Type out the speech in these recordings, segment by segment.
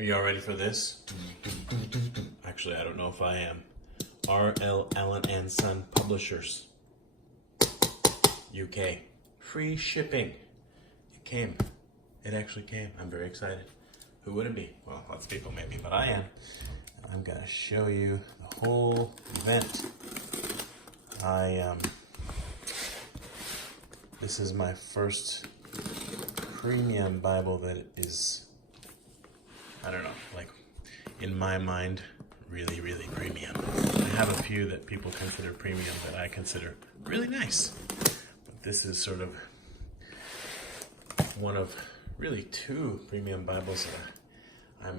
Are y'all ready for this? Actually, I don't know if I am. R.L. Allan and Son Publishers, UK. Free shipping. It came. It actually came. I'm very excited. Who would it be? Well, lots of people maybe, but I am. I'm gonna show you the whole event. This is my first premium Bible that is, I don't know, like in my mind, really, really premium. I have a few that people consider premium that I consider really nice. But this is sort of one of really two premium Bibles that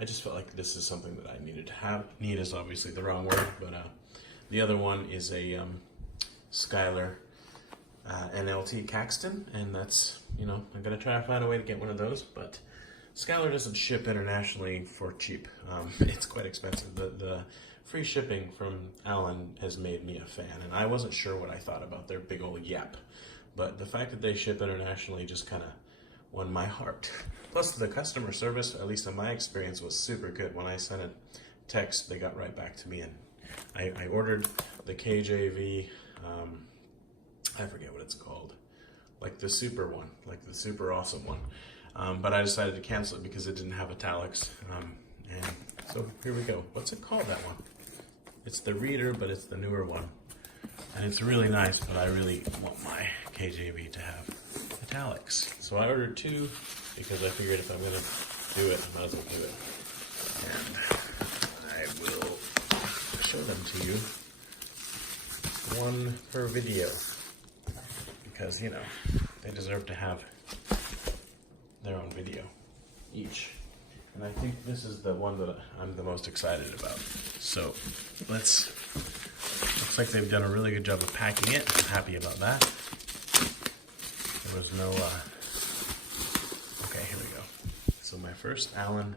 I just felt like this is something that I needed to have. Need is obviously the wrong word, but the other one is a Schuyler NLT Caxton, and that's, I'm gonna try to find a way to get one of those, but Schuyler doesn't ship internationally for cheap. It's quite expensive. The free shipping from Allan has made me a fan, and I wasn't sure what I thought about their big old yap, but the fact that they ship internationally just kind of won my heart. Plus, the customer service, at least in my experience, was super good. When I sent a text, they got right back to me, and I ordered the KJV, I forget what it's called, like the super one, like the super awesome one. But I decided to cancel it because it didn't have italics. And so here we go. What's it called, that one? It's the Reader, but it's the newer one. And it's really nice, but I really want my KJV to have italics. So I ordered two because I figured if I'm going to do it, I might as well do it. And I will show them to you, one per video, because, they deserve to have their own video each. And I think this is the one that I'm the most excited about. So looks like they've done a really good job of packing it. I'm happy about that. There was no, okay, here we go. So my first Allan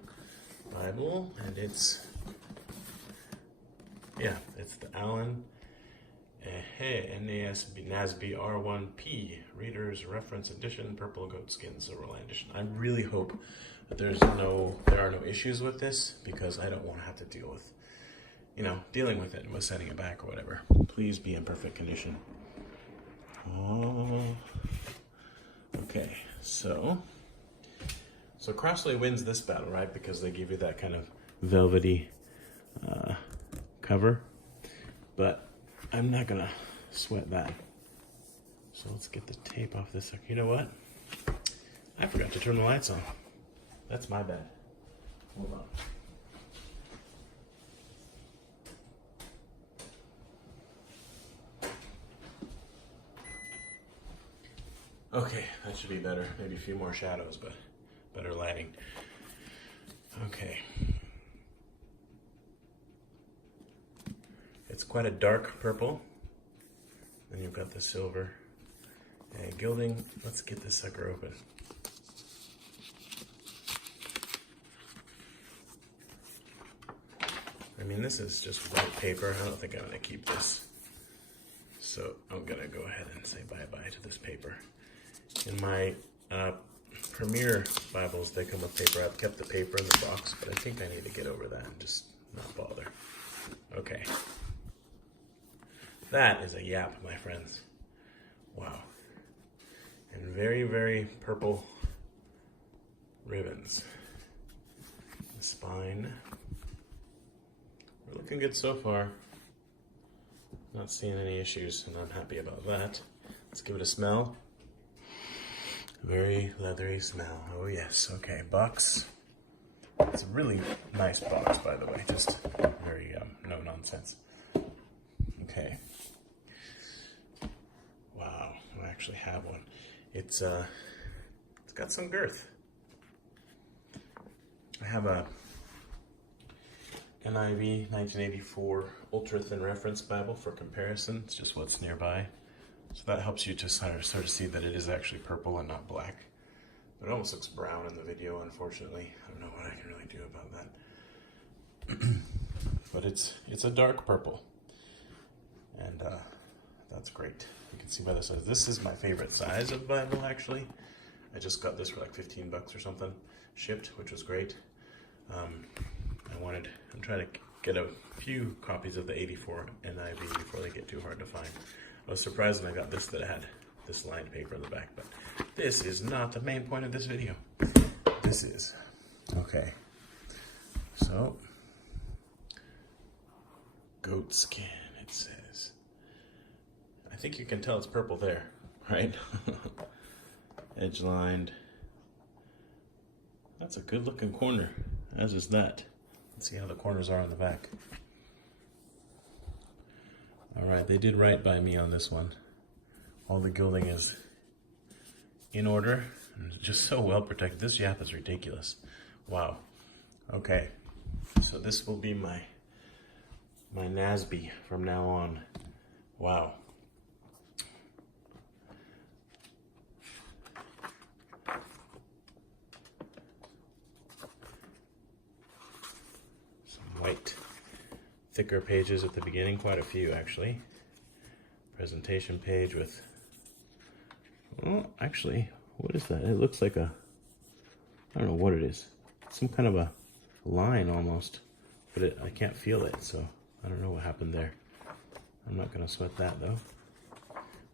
Bible, and it's the Allan NASB R1P Reader's Reference Edition, Purple Goatskin Silverline Edition. I really hope that there are no issues with this, because I don't want to have to deal with, dealing with it and with sending it back or whatever. Please be in perfect condition. Oh, okay. So Crossley wins this battle, right? Because they give you that kind of velvety cover, but I'm not gonna sweat that. So let's get the tape off this. You know what? I forgot to turn the lights on. That's my bad. Hold on. Okay, that should be better. Maybe a few more shadows, but better lighting. Okay. It's quite a dark purple. Then you've got the silver and gilding. Let's get this sucker open. I mean, this is just white paper. I don't think I'm gonna keep this. So I'm gonna go ahead and say bye-bye to this paper. In my Premier Bibles, they come with paper. I've kept the paper in the box, but I think I need to get over that and just not bother. Okay. That is a yap, my friends. Wow. And very, very purple ribbons. The spine. We're looking good so far. Not seeing any issues, and I'm happy about that. Let's give it a smell. Very leathery smell. Oh yes, okay, box. It's a really nice box, by the way, just very no nonsense. Okay. Wow, I actually have one. It's got some girth. I have a NIV 1984 Ultra Thin Reference Bible for comparison. It's just what's nearby. So that helps you to sort of see that it is actually purple and not black. But it almost looks brown in the video, unfortunately. I don't know what I can really do about that. But it's a dark purple. And that's great. You can see by the size. This is my favorite size of Bible, actually. I just got this for like 15 bucks or something shipped, which was great. I'm trying to get a few copies of the 84 NIV before they get too hard to find. I was surprised when I got this that it had this lined paper in the back, but this is not the main point of this video. This is, okay, so, Goatskin, it says. I think you can tell it's purple there, right? Edge lined. That's a good looking corner, as is that. Let's see how the corners are on the back. All right, they did right by me on this one. All the gilding is in order and just so well protected. This Yap is ridiculous. Wow. Okay, so this will be my NASB from now on. Wow. Some white, thicker pages at the beginning, quite a few actually. Presentation page with, oh, actually, what is that? It looks like a, I don't know what it is. Some kind of a line almost, but I can't feel it, so I don't know what happened there. I'm not going to sweat that though.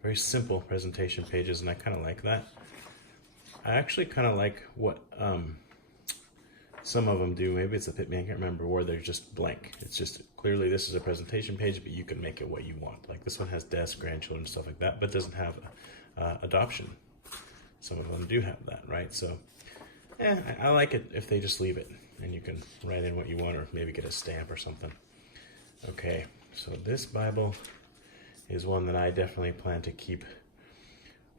Very simple presentation pages, and I kind of like that. I actually kind of like what some of them do. Maybe it's a Pitman, I can't remember, where they're just blank. It's just clearly this is a presentation page, but you can make it what you want. Like this one has desk, grandchildren, stuff like that, but doesn't have adoption. Some of them do have that, right? So, I like it if they just leave it, and you can write in what you want, or maybe get a stamp or something. Okay, so this Bible is one that I definitely plan to keep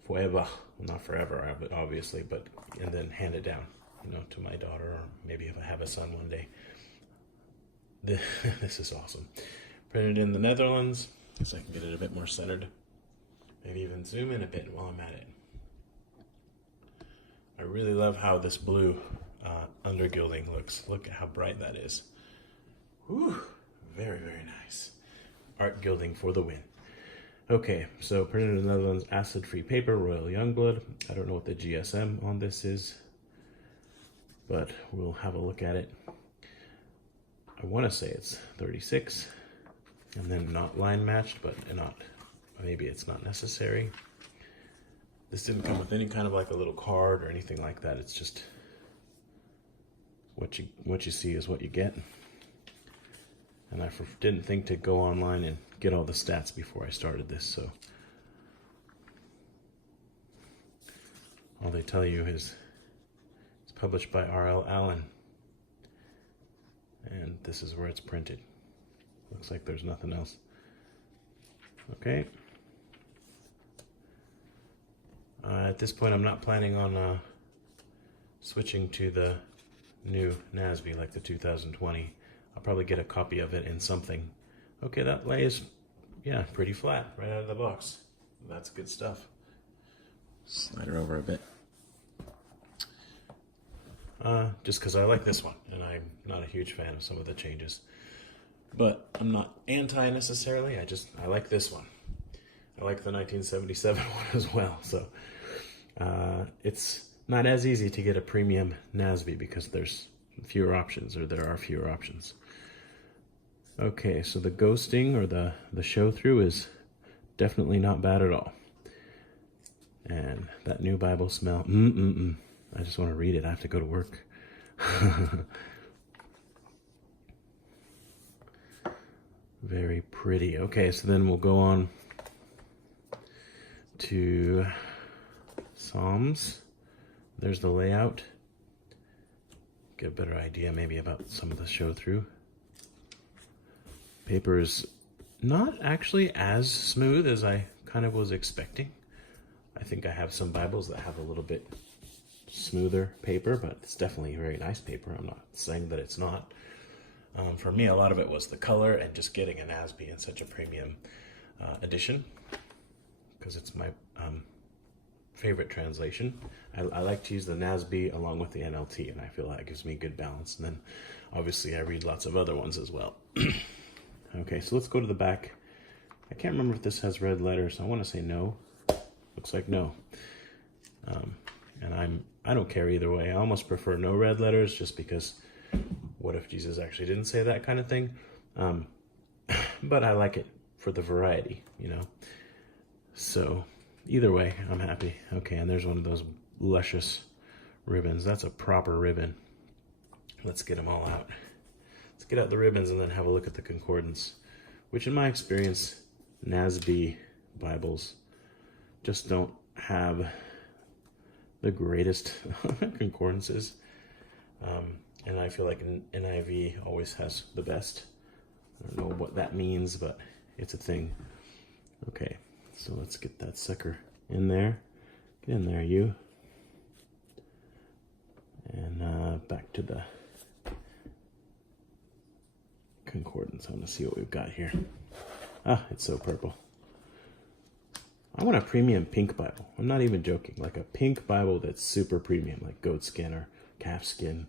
forever. Well, not forever, obviously, but and then hand it down, you know, to my daughter, or maybe if I have a son one day. This is awesome. Printed in the Netherlands, so I can get it a bit more centered. Maybe even zoom in a bit while I'm at it. I really love how this blue under gilding looks. Look at how bright that is. Whew, very, very nice. Art gilding for the win. Okay, so printed in the Netherlands, acid-free paper, Royal Youngblood. I don't know what the GSM on this is, but we'll have a look at it. I want to say it's 36, and then not line matched, but maybe it's not necessary. This didn't come with any kind of like a little card or anything like that. It's just what you see is what you get. And I didn't think to go online and get all the stats before I started this, so all they tell you is it's published by R.L. Allan, and this is where it's printed. Looks like there's nothing else. Okay. At this point, I'm not planning on switching to the new NASB, like the 2020. I'll probably get a copy of it in something. Okay, that lays, yeah, pretty flat right out of the box. That's good stuff. Slide her over a bit. Just because I like this one, and I'm not a huge fan of some of the changes. But I'm not anti necessarily, I like this one. I like the 1977 one as well, so it's not as easy to get a premium NASB because there's fewer options, or there are fewer options. Okay, so the ghosting, or the show through, is definitely not bad at all. And that new Bible smell, I just want to read it. I have to go to work. Very pretty. Okay, so then we'll go on to Psalms. There's the layout. Get a better idea maybe about some of the show through. Paper is not actually as smooth as I kind of was expecting. I think I have some Bibles that have a little bit smoother paper, but it's definitely very nice paper. I'm not saying that it's not. For me, a lot of it was the color and just getting a NASB in such a premium edition, because it's my favorite translation. I like to use the NASB along with the NLT, and I feel that gives me good balance. And then obviously I read lots of other ones as well. Okay, so let's go to the back. I can't remember if this has red letters. I want to say no. Looks like no. And I don't care either way. I almost prefer no red letters, just because what if Jesus actually didn't say that kind of thing? But I like it for the variety, you know. So either way, I'm happy. Okay, and there's one of those luscious ribbons. That's a proper ribbon. Let's get them all out. Let's get out the ribbons and then have a look at the concordance, which in my experience, NASB Bibles just don't have the greatest concordances. And I feel like NIV always has the best. I don't know what that means, but it's a thing. Okay, so let's get that sucker in there. Get in there, you. And back to the concordance. I want to see what we've got here. Ah, it's so purple. I want a premium pink Bible. I'm not even joking. Like a pink Bible that's super premium, like goatskin or calfskin,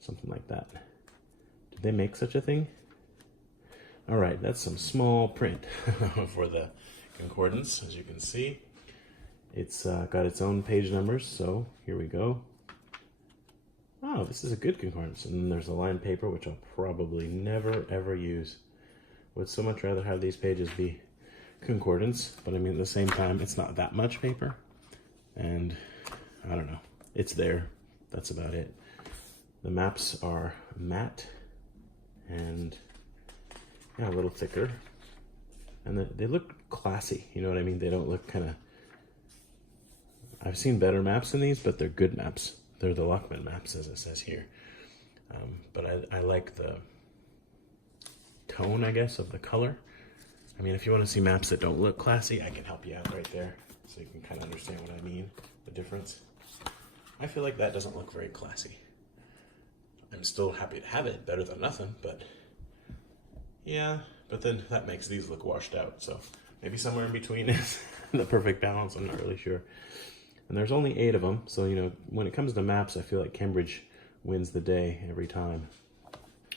something like that. Did they make such a thing? All right, that's some small print for the concordance, as you can see. It's got its own page numbers, so here we go. Oh, this is a good concordance. And then there's a lined paper, which I'll probably never, ever use. Would so much rather have these pages be concordance, but I mean, at the same time, it's not that much paper. And I don't know. It's there. That's about it. The maps are matte and yeah, a little thicker. And they look classy. You know what I mean? They don't look kind of... I've seen better maps than these, but they're good maps. They're the Luckman maps, as it says here. But I like the tone, I guess, of the color. I mean, if you want to see maps that don't look classy, I can help you out right there, so you can kind of understand what I mean, the difference. I feel like that doesn't look very classy. I'm still happy to have it, better than nothing, but yeah, but then that makes these look washed out, so maybe somewhere in between is the perfect balance, I'm not really sure. And there's only 8 of them, so, you know, when it comes to maps, I feel like Cambridge wins the day every time.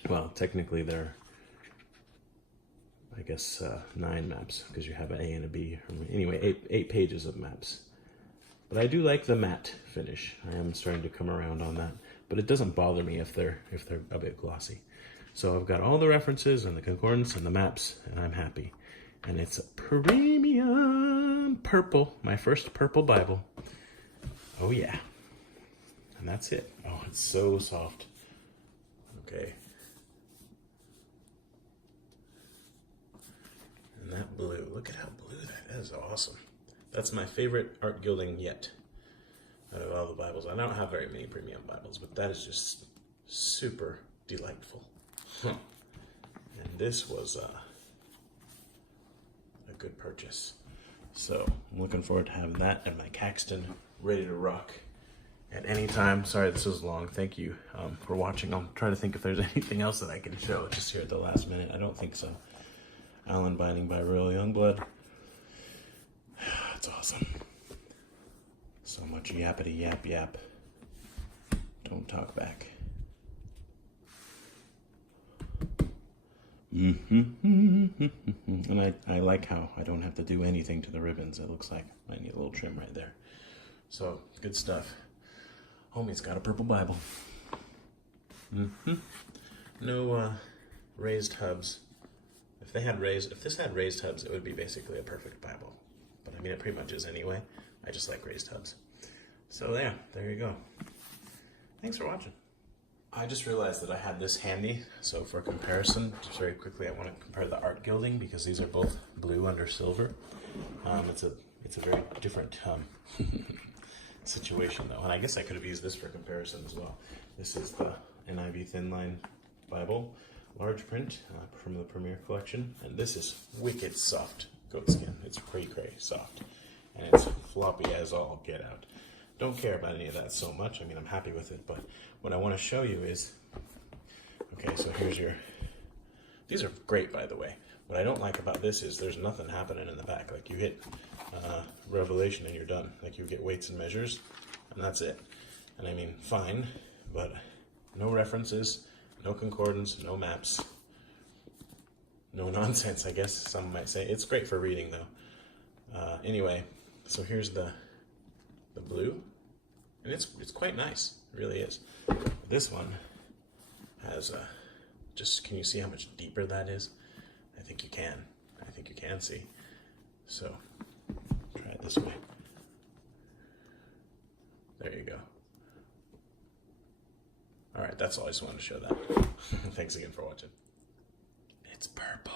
Well, technically they're, I guess, 9 maps, because you have an A and a B. Anyway, 8 pages of maps. But I do like the matte finish. I am starting to come around on that. But it doesn't bother me if they're a bit glossy. So I've got all the references and the concordance and the maps, and I'm happy. And it's a premium purple, my first purple Bible. Oh yeah. And that's it. Oh, it's so soft. Okay. And that blue, look at how blue that is. Awesome. That's my favorite art gilding yet out of all the Bibles. I don't have very many premium Bibles, but that is just super delightful. And this was a good purchase. So I'm looking forward to having that and my Caxton ready to rock at any time. Sorry this was long. Thank you for watching. I'll try to think if there's anything else that I can show just here at the last minute. I don't think so. Allan binding by Royal Youngblood. It's awesome. So much yappity yap yap. Don't talk back. And I like how I don't have to do anything to the ribbons. It looks like I need a little trim right there. So, good stuff. Homie's got a purple Bible. No raised hubs. If this had raised hubs, it would be basically a perfect Bible. But I mean, it pretty much is anyway. I just like raised hubs. So yeah, there you go. Thanks for watching. I just realized that I had this handy, so for comparison, just very quickly, I want to compare the art gilding because these are both blue under silver. It's a very different situation though, and I guess I could have used this for comparison as well. This is the NIV Thin Line Bible, large print from the Premier Collection, and this is wicked soft goatskin. It's cray soft, and it's floppy as all get out. Don't care about any of that so much. I mean, I'm happy with it, but what I want to show you is, okay, so here's these are great, by the way. What I don't like about this is there's nothing happening in the back. Like you hit Revelation and you're done. Like you get weights and measures, and that's it. And I mean, fine, but no references, no concordance, no maps, no nonsense, I guess some might say. It's great for reading, though. Anyway, so here's the blue. And it's quite nice. It really is. This one has just, can you see how much deeper that is? I think you can. I think you can see. So try it this way. There you go. All right, that's all. I just wanted to show that. Thanks again for watching. It's purple.